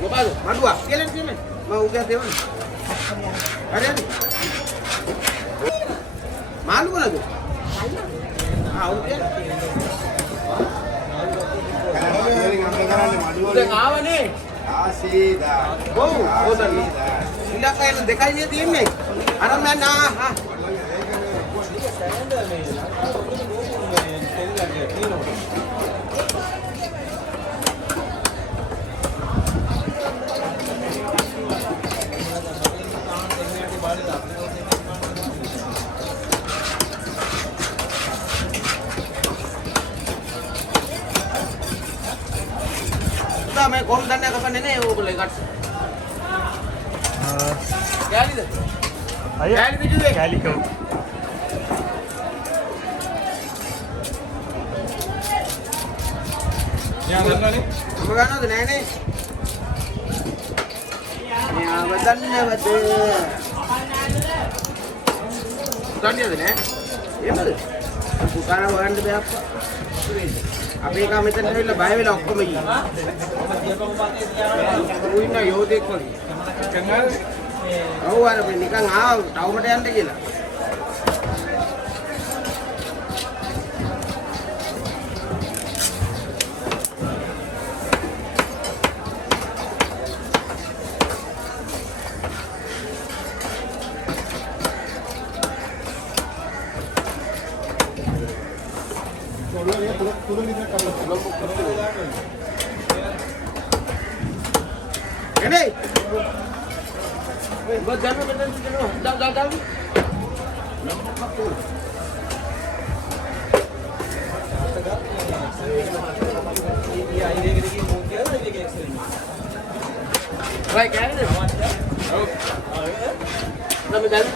මොකද? මඩුවක් කියලා කියන්නේ. මම උගය දෙවන්න. හරියද? මාළු කොනද? ආ උගය. දැන් ආවනේ. ආසීදා. ඔව් ඔතන. ඉලක්කයන් දෙකයි තියෙන්නේ. අර මම ආ मैं कौन धन्य का पन्ने नहीं वो बोलेगा क्या ली दे क्या ली दे जुए क्या ली कौन यहाँ धन्ना नहीं हम गाना तो नहीं यहाँ बदलने बदे धन्य तो नहीं ये बोले पुकारा बगान दे आपको අපි එක මෙතන ඇවිල්ලා බය වෙලා ඔක්කොම ගියා. උයි නෝ යෝදෙක් වගේ. කංගල්. ඔව් අර මේ නිකන් ආව ටවුමට යන්න කියලා. Ini, buat jalan betul betul, dah. Baik, kan? Oh, nama jalan.